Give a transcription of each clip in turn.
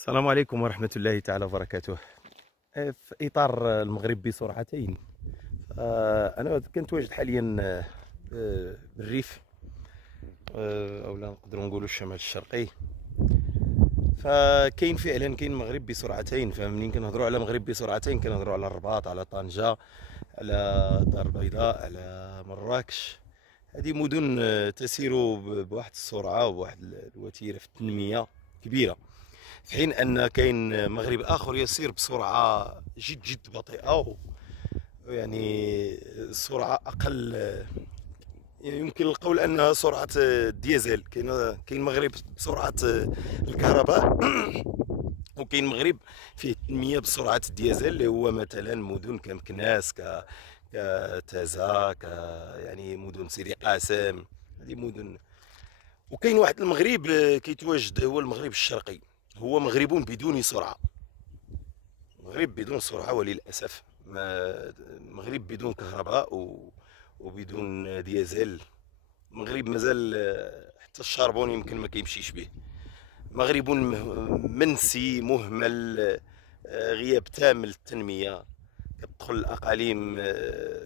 السلام عليكم ورحمة الله تعالى وبركاته. في إطار المغرب بسرعتين، أنا كنت واجد حاليا بالريف، أو لا نقدروا نقولوا الشمال الشرقي. فكاين فعلا المغرب بسرعتين. فمنين كنهضروا على مغرب بسرعتين كنهضروا على الرباط، على طنجة، على الدار البيضاء، على مراكش. هذه مدن تسير بواحد السرعة وبواحد الوتيرة في التنمية كبيرة، في حين ان كاين مغرب اخر يسير بسرعه جد جد بطيئه، يعني سرعه اقل. يعني يمكن القول انها سرعه الديزل. كاين مغرب بسرعه الكهرباء وكاين مغرب فيه التنميه بسرعه الديزل، اللي هو مثلا مدن كمكناس، كتازا، يعني مدن سيدي قاسم. هذه مدن. وكاين واحد المغرب كيتواجد، هو المغرب الشرقي، هو مغرب بدون سرعة. مغرب بدون سرعة وللأسف. مغرب بدون كهرباء وبدون ديزل. مغرب مازال حتى الشاربون يمكن ما كيمشيش به. مغرب منسي مهمل، غياب تام للتنمية. كتدخل الأقاليم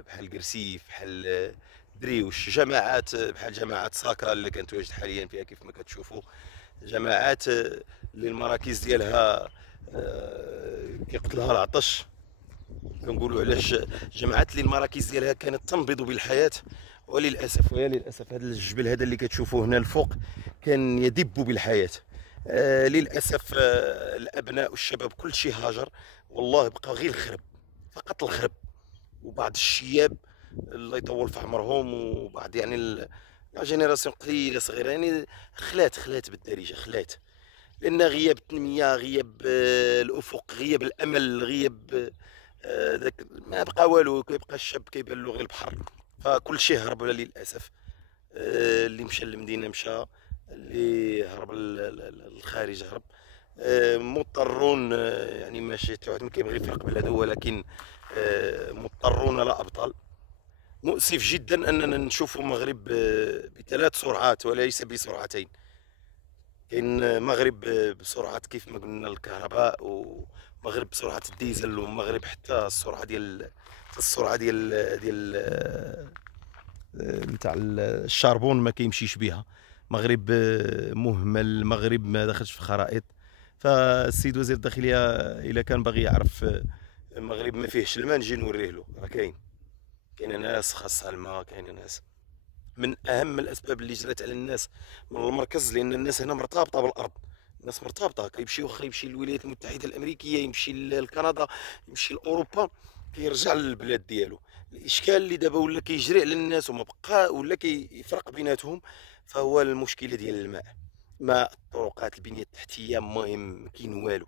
بحال قرسيف، بحال دريوش، جماعات بحال جماعة ساكا اللي كانت واجد حاليا فيها كيف ما كتشوفوا. جماعات اللي المراكز ديالها كيقتلها العطش. كنقولوا علاش جماعات اللي المراكز ديالها كانت تنبض بالحياة، وللاسف ويا للاسف هذا الجبل هذا اللي كتشوفوه هنا الفوق كان يدب بالحياة. للاسف الابناء والشباب كل شيء هاجر، والله بقى غير الخرب، فقط الخرب وبعض الشياب الله يطول في عمرهم، وبعض يعني جينيراسيون قليله صغيره، يعني خلات بالدارجه، خلات. لان غياب التنميه، غياب الافق، غياب الامل، غياب ذاك، ما بقى والو. كيبقى الشاب كيبان له غير البحر. فكل شيء هرب للاسف. اللي مشى للمدينه مشى، اللي هرب للخارج هرب. مضطرون، يعني ماشي حتى واحد ما كيبغي يفرق بلادو، ولكن مضطرون لا ابطال. مؤسف جدا اننا نشوف مغرب بثلاث سرعات وليس بسرعتين. كاين مغرب بسرعه كيف ما قلنا الكهرباء، ومغرب بسرعه الديزل، ومغرب حتى السرعه ديال نتاع الشاربون ما كيمشيش بها. مغرب مهمل، مغرب ما دخلش في خرائط. فالسيد وزير الداخليه الا كان باغي يعرف المغرب ما فيهش الماء نجي نوريه له. راه كاين ناس خاصها الماء، كاين ناس من اهم الاسباب اللي جرات على الناس من المركز، لان الناس هنا مرتبطه بالارض. الناس مرتبطه، كيمشي واخا يمشي للولايات المتحده الامريكيه، يمشي لكندا، يمشي لاوروبا، كيرجع للبلاد ديالو. الاشكال اللي دابا ولا كيجري على الناس وما بقى ولا كيفرق بيناتهم، فهو المشكله ديال الماء. ماء، الطرقات، البنيه التحتيه، المهم كاين والو.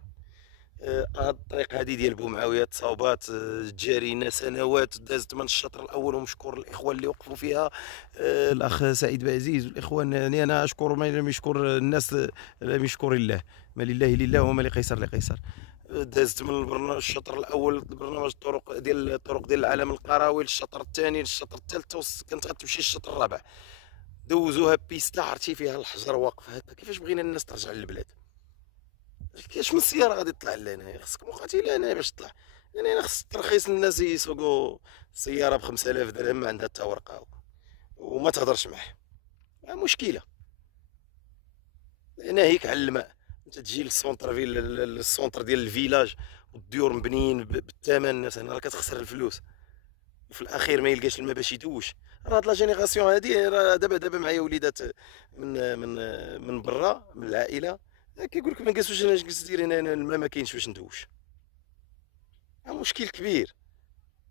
هاد الطريق هادي ديال بومعاويه تصاوبات، جارينا سنوات، دازت من الشطر الاول، ومشكور الاخوان اللي وقفوا فيها، الاخ سعيد بعزيز والاخوان. يعني انا اشكر من لم يشكر الناس لم يشكر الله. ما لله لله وما لقيصر لقيصر. دازت من البرنامج الشطر الاول، برنامج الطرق ديال العالم القروي، للشطر الثاني، للشطر الثالث، كانت غتمشي للشطر الرابع. دوزوها بيستا، عرفتي فيها الحجر واقف هكا. كيفاش بغينا الناس ترجع للبلاد؟ كاش من سياره غادي تطلع لهنايا؟ خصك مقاتله هنايا باش تطلع. يعني انا خص ترخيص للناس يسوقوا سياره ب 5000 درهم ما عندها حتى ورقه وما تهضرش معاه. مشكله. ناهيك على الماء، انت تجي للسونتر فيل، للسونتر ديال الفيلاج، والديور مبنيين بالثمن. الناس هنا راه كتخسر الفلوس، وفي الاخير ما يلقاش الماء باش يدوش. راه هاد لا جينيراسيون هادي، راه دابا معايا وليدات من برا، من العائله، كيقول لك ما نجلسوش انا نجلس دير هنا، الماء ما كاينش باش ندوش. مشكل كبير.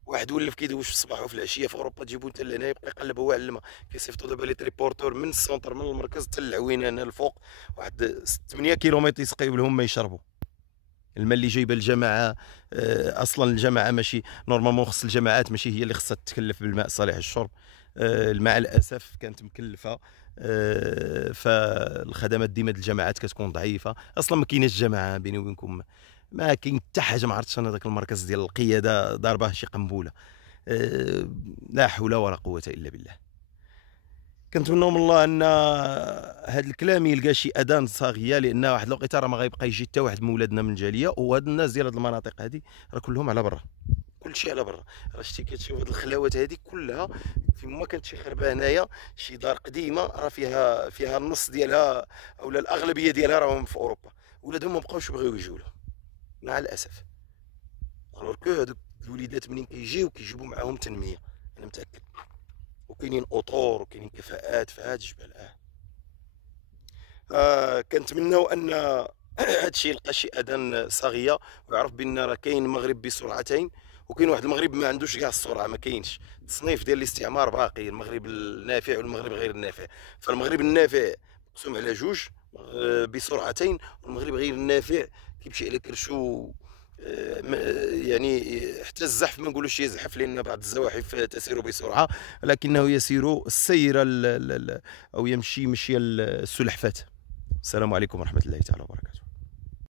واحد ولف كيدوش في الصباح وفي العشيه. في اوروبا تجيبو انت لهنا يبقى يقلب هو على الماء. كيصيفطوا دابا لي تريبورتور من السونتر، من المركز حتى العوينه هنا الفوق، واحد 8 كيلومتر يسقيو لهم ما يشربوا. الماء اللي جايبه الجماعه، اصلا الجماعه ماشي نورمالمون، خص الجماعات ماشي هي اللي خصها تتكلف بالماء صالح الشرب. مع الاسف كانت مكلفه. فالخدمات ديما الجماعات كتكون ضعيفه. اصلا ما كايناش جماعه بيني وبينكم، ما كاين حتى حاجه. ما عرفتش انا ذاك المركز ديال القياده ضاربه شي قنبوله. لا حول ولا قوه الا بالله. كنتمنوا من الله ان هذا الكلام يلقى شي اذان صاغيه، لان واحد الوقيته راه ما غيبقى يجي حتى واحد من ولادنا من الجاليه، وهاد الناس ديال هاد المناطق هادي راه كلهم على برا، كلشي على برا. راه شتي كتشوف هاد الخلاوات هادي كلها فين ما كانت شي خربه هنايا شي دار قديمه راه فيها النص ديالها اولا الاغلبيه ديالها راهم في اوروبا، ولادهم ما بقاوش يبغيو يجوا لهم مع الاسف. الوغ كو هادوك الوليدات منين كيجيبوا معاهم تنميه، انا متاكد، وكاينين اطور وكاينين كفاءات في هاد الجبال. كنتمناو ان هادشي يلقى شي اذان صاغيه، ويعرف بان راه كاين مغرب بسرعتين، وكاين واحد المغرب ما عندوش كاع السرعه، ما كاينش التصنيف ديال الاستعمار باقي، المغرب النافع والمغرب غير النافع. فالمغرب النافع مقسوم على جوج بسرعتين، والمغرب غير النافع كيمشي على كرشو. يعني حتى الزحف ما نقولوش يزحف، لان بعض الزواحف تسير بسرعه، لكنه يسير السير او يمشي مشي السلحفاه. السلام عليكم ورحمه الله تعالى وبركاته.